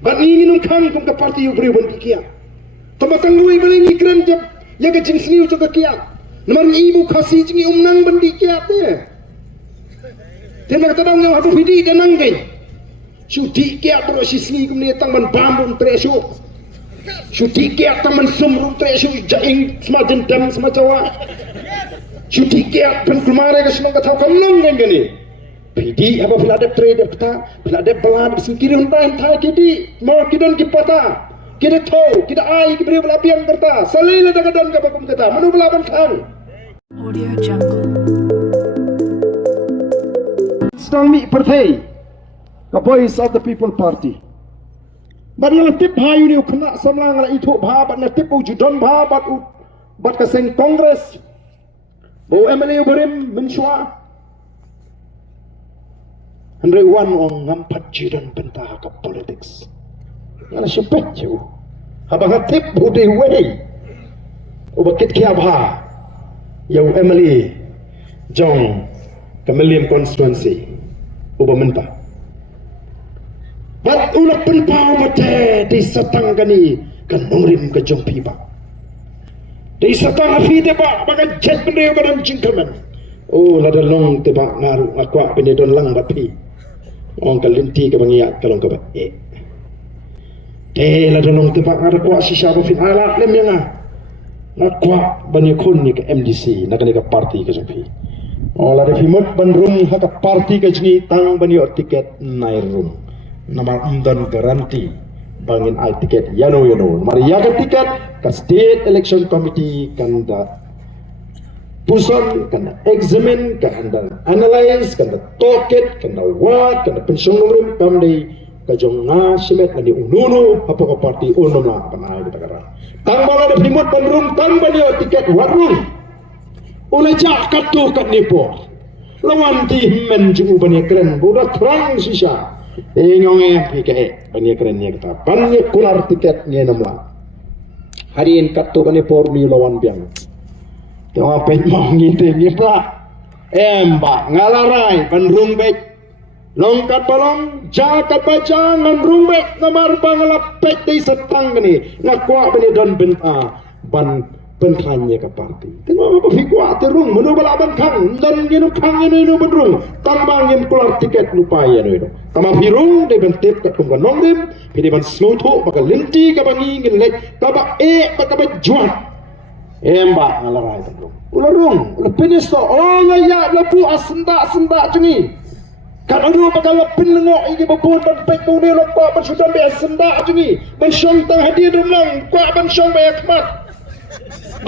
Bat ni nginum kang kum ka parti yu beriu ban kia. Tamatang lui beli ni keren jam ya ke jing sniu jo ka kia. Namar ibu kasih jingi umnang ban di kia te. Tena kata dong yang hadu fidi dan nanggai. Syuti kia bro si sni kum ni tang ban bambun tresu. Syuti kia tang ban sumrum tresu jaing semacam dam semacam. Syuti kia ban kumare ka senong ka tau kam nanggai gani. Pidi apa bila ada trade peta, bila ada belad singkiri hentai hentai kidi, mau kidon kipata, kida tau, kida ai kibri bela piang kerta, salila dagadan ka bakum kata, manu belaban kang. Audio Jungle. Sedang mi partai, the voice of the people party. Bari tip hayu ni kena samlang ala itu bha, bat na tip ujudon bha, bat kaseng kongres, bau MLA berim menshua. Henry wan ong ngampat jidan bentah ke politics. Ngala sepet je. Habang hatip bude way. Ubakit kia bha. Yau Emily Jong Kamelium constituency. Uba mentah. Bat ulak penpau mate di satang kani kan nongrim ke jong piba. Di satang afi deba baga jet bendeu kadan jingkerman. Oh lada long teba ngaru akwa benedon lang bapi. Orang kalinti ke bangiat kalau kau baik. Lah dalam tempat ada kuat sisa bafin alat lem yang nak kuat banyak kon ni ke MDC nak ni ke parti ke jampi. Oh lah defimut bandrum hak parti ke jengi tang banyak tiket naik room. Nama umdan garanti bangin ai tiket yano. Mari ya ke tiket ke state election committee kan dah puson, kena examine, kena analyze, kena toket, kena wat, kena pensiun nomor pamdei kajong ngasimet nadi ununu apa ke parti unum lah panai di perkara. Tang bala de primut bandrum tang banyo tiket warung. Oleh jak katu kat nipo. Lawan ti men jumu bani keren budak terang sisa. Nyong PKE bani keren ni kata. Bani kular tiket ni namla. Hari ini katu bani por mi lawan biang. Tengok pet mau ngintip ni pula. Mbak ngalarai bandrung bet. Longkat balong jakat baca bandrung bet namar bangalap pet di setang ni. Ngakwa bani don benta ban penkannya ke parti. Tengok apa fikwa terung menu balaban kang dan ginu kang ini bandrung tambang yang keluar tiket lupa ya itu. Tama firung de bentip kat kumkan nongdim. Pidi ban smutu baka linti ka bangi ngelek taba baka bajuan. Mbak ngalarai tu. Ularung, lepinis tu. Oh layak lepu asenda jengi. Kan aduh bakal lepin lengok ini bebun ban pek tu ni lepak ban sudah be asenda jengi. Ban syong tang hadir dumlang, kuat ban syong be akmat.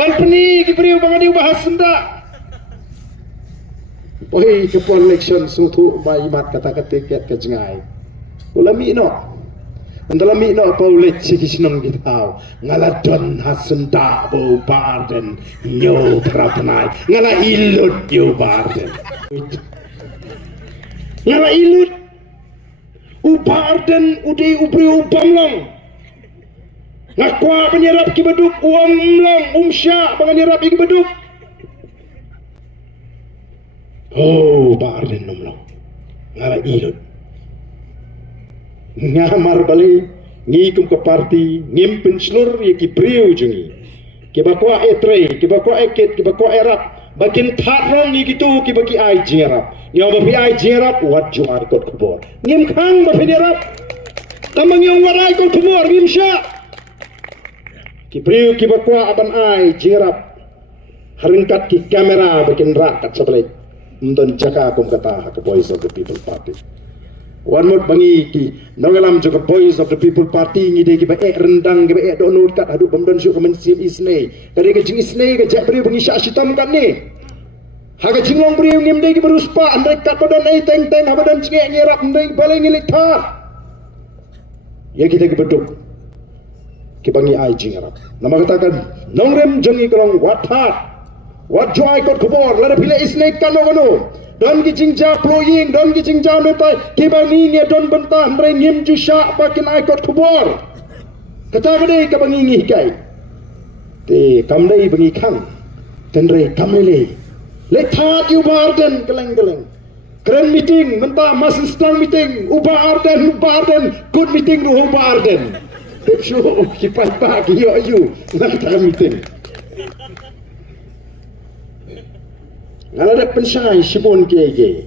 Ban peni ki priu bang adi bahas senda. Oi kepon election sutu ba imat kata tiket ke jengai. Ulami no. Dalam mikno paulet si kisnong kita ngaladon hasenda bau barden nyo prapanai ngala ilut yo barden ngala ilut u barden ude ubri ubamlong ngakwa penyerap ki beduk uang long umsya penyerap ki beduk oh barden nomlong ngala ilut ngamar balik ngikum ke parti ngimpin seluruh ya ki priu jengi ki bakwa etre ki bakwa eket ki bakwa erap bakin thatrong ni gitu ki baki ai jerap ni oba pi ai jerap wat juar kot kubor ngim khang ba federap tamang yang warai kot kubor bimsya ki priu ki bakwa aban ai jerap haringkat ki kamera bakin rakat sebelah untuk jaga akum kata ke voice of the people party. One more bangi ki nongalam juga voice of the people party ngide ki bae rendang ki bae donut kat aduk bamdan syuk kemen sim isne kade ke jing isne ke jak beri bangi syak sitam kat ni haga jinglong beri ngim de ki beruspa andai kat badan ai teng habadan cengek nyerap ndai balai ngilik thar ya kita ki beduk ki bangi ai jingrap nama katakan nongrem jengi kerong wat joy kot kubor lada pila isne kano don gijing ja ploying don gijing ja metai kibangi nge don bentah mre ngim ju syak pakin aikot kubor kata gede ka bangi ngi kai te kamdai bangi khang tenre kamele le tha yu barden keleng Keren meeting, mentah masih sedang meeting. Ubah Arden, good meeting lu ubah Arden. Tip show, kipai pagi you, nanti meeting. Kalau ada pensai sibun kege.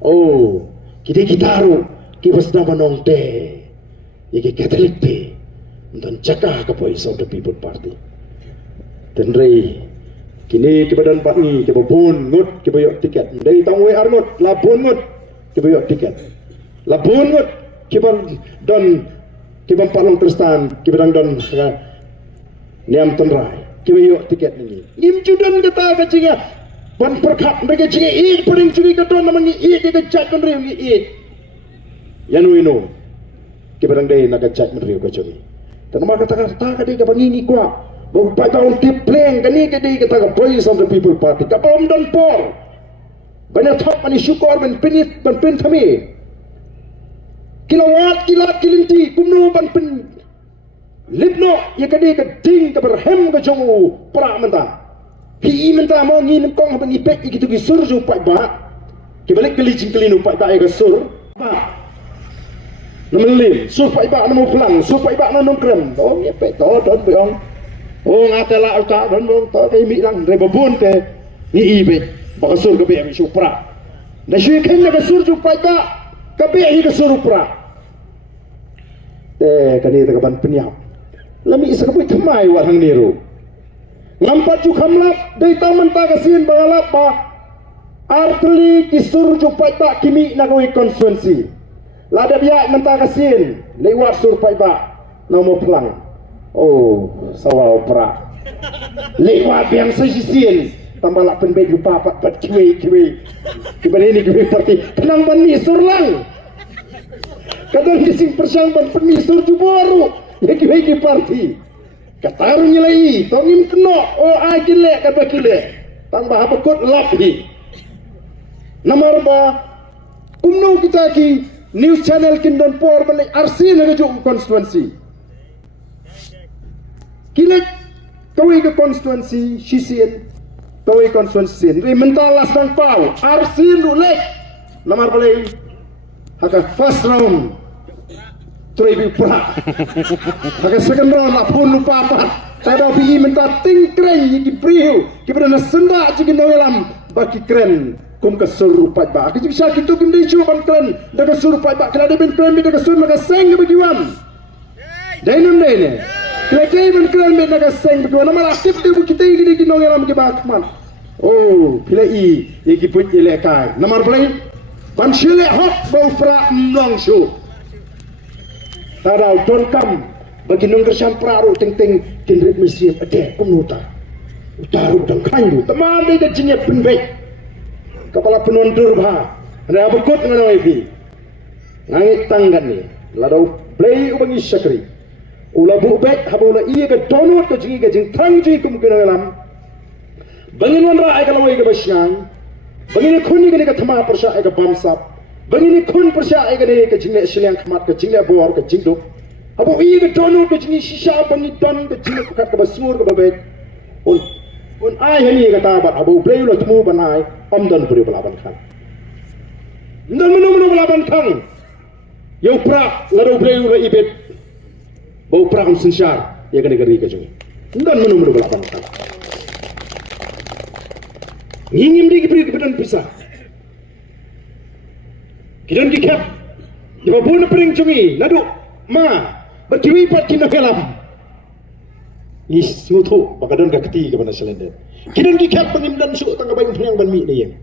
Oh, kita taruh, kita sedang menong teh. Iki Katolik teh, dan cakap ke Voice of the People Party. Dan rei, kini kebadan pak ni, kebabun ngut, kebayok tiket. Dari tangwe arngut, labun ngut, kebayok tiket. Labun ngut, keban don, keban palong Tristan, keban don niam tenrai, kebayok tiket ini. Im judan kata kacinya, ban perkap mereka cinya id, paling curi kedon namanya id, dia kejat kan rei id. Yanu ino, keban day nagajat mereka kacuni. Dan maka kata dia keban ini kuat. Bapak tahun tipleng kani kadi kata Voice of the People Party kapom dan por banyak top mani syukur ben pinit ben pin kami kilat kilinti kumno ban pin libno ya kadi keding ke berhem ke jongu pra menta pi menta mo ngin kong ban ipek gitu gi surju pai ba ke balik kelicing kelinu pai ba ke sur ba namelim sur pai ba namo pulang sur pai ba namo krem oh ipek to don beong. Oh ngatela utak dan dong tak kayak bilang dari babun ke ni ibe bakasur ke biar supra. Dah syukur kan bakasur supra tak kebiar kasur supra. Kani terkaban penyap. Lami isa kapoy tamay warang niru. Ngampat ju kamlap dari taman tagasin bangalap ba artli kisur supra tak kimi nagawin konstituensi. Lada biak mentagasin lewat surpai ba namo pelang. Oh, sawal pra. Lewat yang sesisin. Tambah lah penbet lupa pat kiwi. Kibali ini kiwi parti. Kenang ban misur lang. Kadang kising persang ban pemisur juboru. Ya kiwi parti. Kataru nyelai. Tongim keno. Oh, agile kata kile. Tambah apa kot lapi. Nomor ba. Kumno kita ki news channel kindon por ban arsin ngajuk konstituensi. Kilat kawai ke konstituensi sisien kawai konstituensi re mentalas dan pau arsin rulek namar balai haka first round 3 pra haka second round apun lupa apa tada pi menta tingkren yiki priu kibana senda jigi noelam baki kren kum ka surupat ba ki bisa kitu kim dei chuban kren daga surupat ba kala de ben kren mi daga sur maka seng bagi wan dainun daine Kelakay man klan may nagaseng bagawa naman aktif di mo kita yung ginong yalam kibakman. Oh, pilai ikiput ilekay. Namar play, pansile hot bau pra mnong syu. Taraw ton kam bagi nung kersam praru ting kinrit misiem ade kumnuta. Utaru dang kanyu teman de jinya penbek. Kepala penondur bah. Ada abukut ngano ibi. Ngait tanggan ni. Ladau play ubangi syakri. Ula bubek habula iya ke donut ke jing tang jing kum kena lam bangin wan ra ka lawai ke basyang bangin khuni ke thama persya ke bamsap bangin khun persya ke jing le sliang khmat ke jing le bor ke jing duk habu iya ke donut ke jing shisha bangin don ke jing ke kat ke basur ke babek un ai hani ke tabat habu play lo temu banai amdan puri balaban khan ndan menu balaban khan yo prak ngado play lo ibet bau perang sensar ya kan negeri kejung dan menu belapan kan ngingim di kibri kebedan pisah kidan dikap di babuna pering cungi nadu ma berkiwi pat kina kelam ni sutu bakadan gakti kepada selender kidan dikap pengimdan su tangga bayang penyang banmi ni yang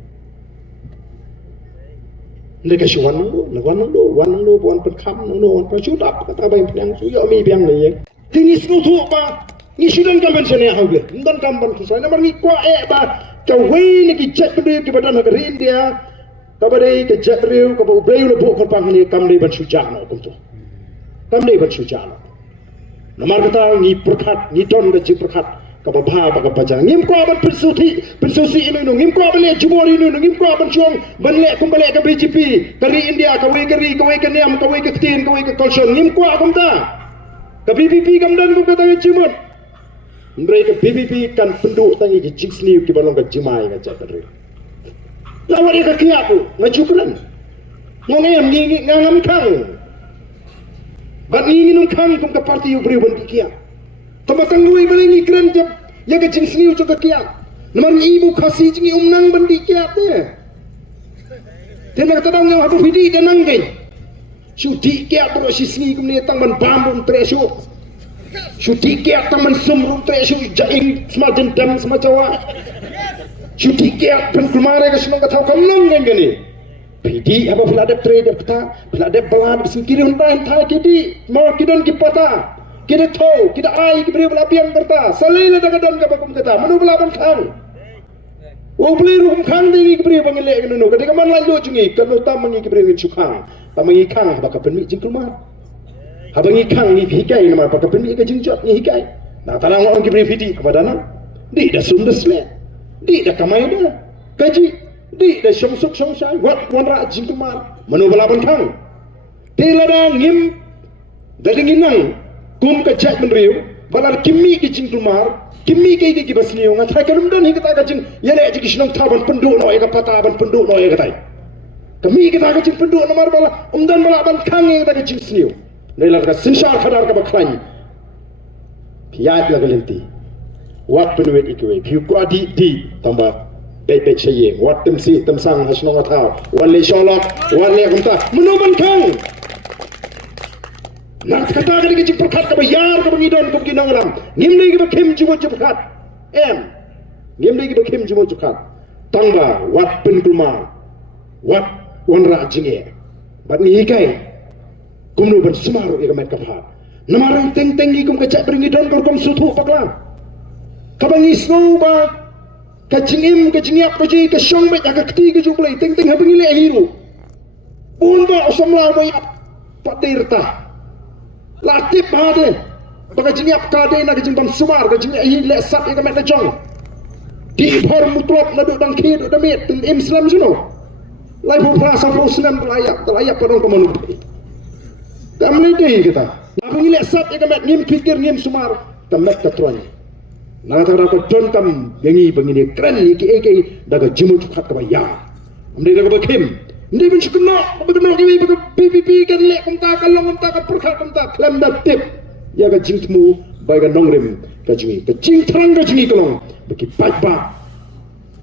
mereka syuan nang do buan perkam nang do wan pasudap kata bayang penyang su yo mi biang ni yang tinis nutu ba ni sudan kamban sene hauge ndan kamban susai namar ni kwa ba kawai ni kicet bende ke badan negeri India kabadai ke jatriu ke bau beu lebu korpang ni kamli ban sujana kuntu kamli ban sujana namar kata ni perkat ni don ke perkat kababha ba kabajang ngim ko ban persuti ini ngim ko ban le jumori ini ngim ko ban chuang ban le kum bale ke BJP kari India kawai ke niam kawai ke tin kawai ke kolson ngim ko akumta ke BBP kamdan ko kata jimut mereka BBP kan penduk tangi ke jingsni ke balong ke jimai ngaja kadri Lawan dia kaki aku, maju pelan. Ngomong ngi ngam kang. Bat ngi nung kang kum ke parti yu beri ban kia. Tamatang lui beri keren jab ya ke jing sniu jo kia. Namar ibu kasih jingi umnang ban kia te. Tena kata dong yang habu fidi dan nanggai. Shudi kia bro si sni kum ni tang ban bambum tresu. Shudi kia tang ban sumrum tresu jaing semajan dam semajawa. Shudi kia ban kumare ke senong katau kam nanggai gani. Pidi apa pula ada trade kita, pula ada belad bersingkiri hentai hentai kidi, mau kidon kipata, kita tahu, kita ai kita beri belapian kerta, salila dagadan kabakum kata, menu belapan kang, beli rukum kang tinggi kita beri pengilek nunu, ketika mana lanjut jengi, kalau tak mengi kita beri cukang, tak mengi kang, baka penmi jengkelmar, habangi kang ni hikai nama, baka penmi ke jengjot ni hikai, nah tanang orang kita beri pidi kepada nak, di dah sundas le, di dah kamai dah, gaji. Di dah sungsuk sungsai wat wanra jing tumar manu balaban kang telada ngim dari nginang kum ka chat menriu balar kimi ki jing tumar kimi ke ki basniu ngatai kalum dan hingga ta jing yale ji kisnong taban penduk no ega pata ban penduk no ega tai kami kita ka jing penduk nomor bala umdan balaban kang ega ta jing sniu nela ka sinshar khadar ka bakhlani piat la galenti wat penuet ikwe piu ko di tambah baik-baik saya wat temsi temsang hasnong atau wali sholok wali kumta menuban kang nak kata ke jing perkat ka bayar ka bangidon ka ginang lam ngimli ki bakim jiwo perkat ngimli ki bakim jiwo perkat tangba wat pen kulma wat wanra jinge bat ni hikai kumnu ban semaru ika met kapha namarang teng-tengi kum kacak bangidon ka kum sutu paklan kabangi snow ba kajingim kajingiap kaji kasyong bet agak ketiga jumlah teng-teng habang ile hiru bunda usamla bayat patirta latip hade baka jingiap kade na kajimbam sumar kajingi ile sat ika met jong di bor mutlop na dudang kid damit im islam juno lai bu prasa frusunan layak padang kemanu kamli deh kita habang ile sat ika met ngim pikir ngim sumar kamet katruan nah tak ada don kam yangi bangini keren iki daga jimut khat ka ya amde daga bakim ndi bin shukna bagno gibi bag ppp kan le kumta kalong kumta ka purkha kumta klam da tip ya ga jingtmu baga nongrim ka jingi ka jing thrang ka jingi kalong baki ba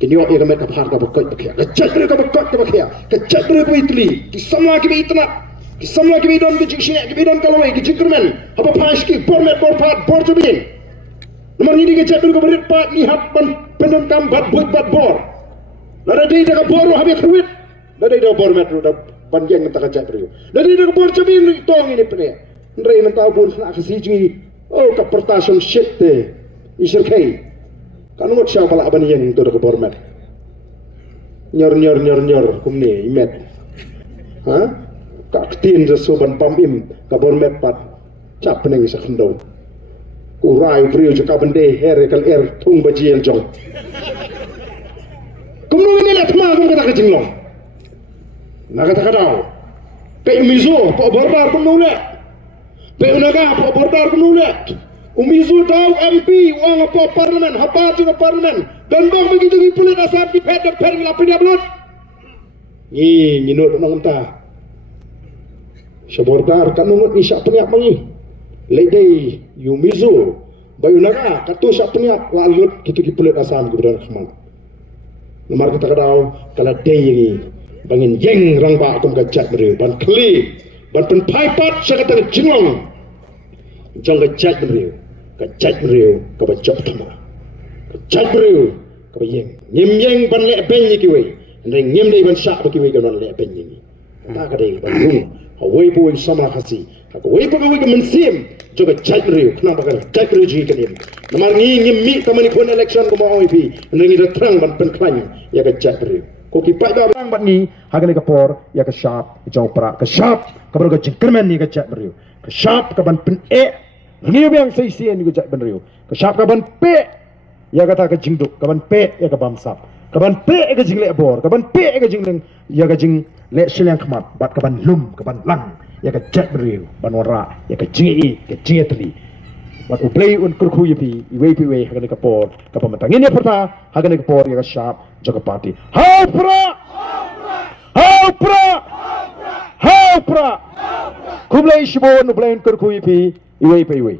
kinyo ya ga met ka phar ka bakot bakya ka chatre ka bakot ka bakya ka chatre ko itli ki samla ki itna ki samla ki don ki jingshine ki don kalawai ki jingkermen haba pash ki bormet borpat borjubin nomor ini ke chapter ko berit pat ni hap ban pendon kam bat buat bat bor lada dei daga bor habe khruit lada dei bor metro da banjeng ta ka chapter yo lada dei daga bor chabi ni tong ini pene ndrei man taw bor sa khasi ji o ka pertasum shit te isir kai kanut sha pala ban yeng to daga bor met nyor kumni imet ha ka tin za so ban pam im ka bor met pat chap peneng sa khndo urai brio juga bende here kal tung bajiel jong kumno ini lah thma kum kata kajinglong na kata kadao pe mizo po barbar kumno le pe unaga po barbar kumno le umizo daw MP wang po parlimen haba juga parlimen dan bang begitu di pulit asap di ped ngelapi dia blood ni minut nang ta syabordar kan nunut isya peniak mangi ledei yumizo bayunaga katu sapnya lalut gitu kipulit asam keberan khman nomor kita kadau kala dei ini bangin jeng rang ba kum gajat beri ban kli ban pen paipat sakata jinglong jong gajat beri ka bajok thama gajat beri ka yeng nyem ban le ben ni kiwe ndeng nyem dei ban sak kiwe ka non le ben ni ta ka dei ban hawai boy sama khasi ka wai pa wai ka mensim juga jat riu kenapa kan jat riu ji kanim namar ngi nyemi kamani kon election ko ma oi pi ngi da trang ban pen klan ya ka jat riu ko ki pa da bang ban ni hagale ka por ya ka sharp jong pra ka sharp ka bro ka jingkerman ni ka jat riu ka sharp ka ban pen ngi bang sai si ni ka jat ban riu ka sharp ka ban pe ya ka ta ka jingduk ka ban pe ya ka bam sap ka ban pe ka jingle bor ka ban pe ka jingleng ya ka jing le silang khamat bat ka ban lum ka ban lang ya ka jat beriu banora ya ka jingi tli bat uplay un kurku yipi iwe pi we hagane ka por ka pamatangin ya perta hagane ka por ya ka sharp jaga party ha pra Haupra! Kumlay shibon ublayon kurkuy pi, iway pa iway.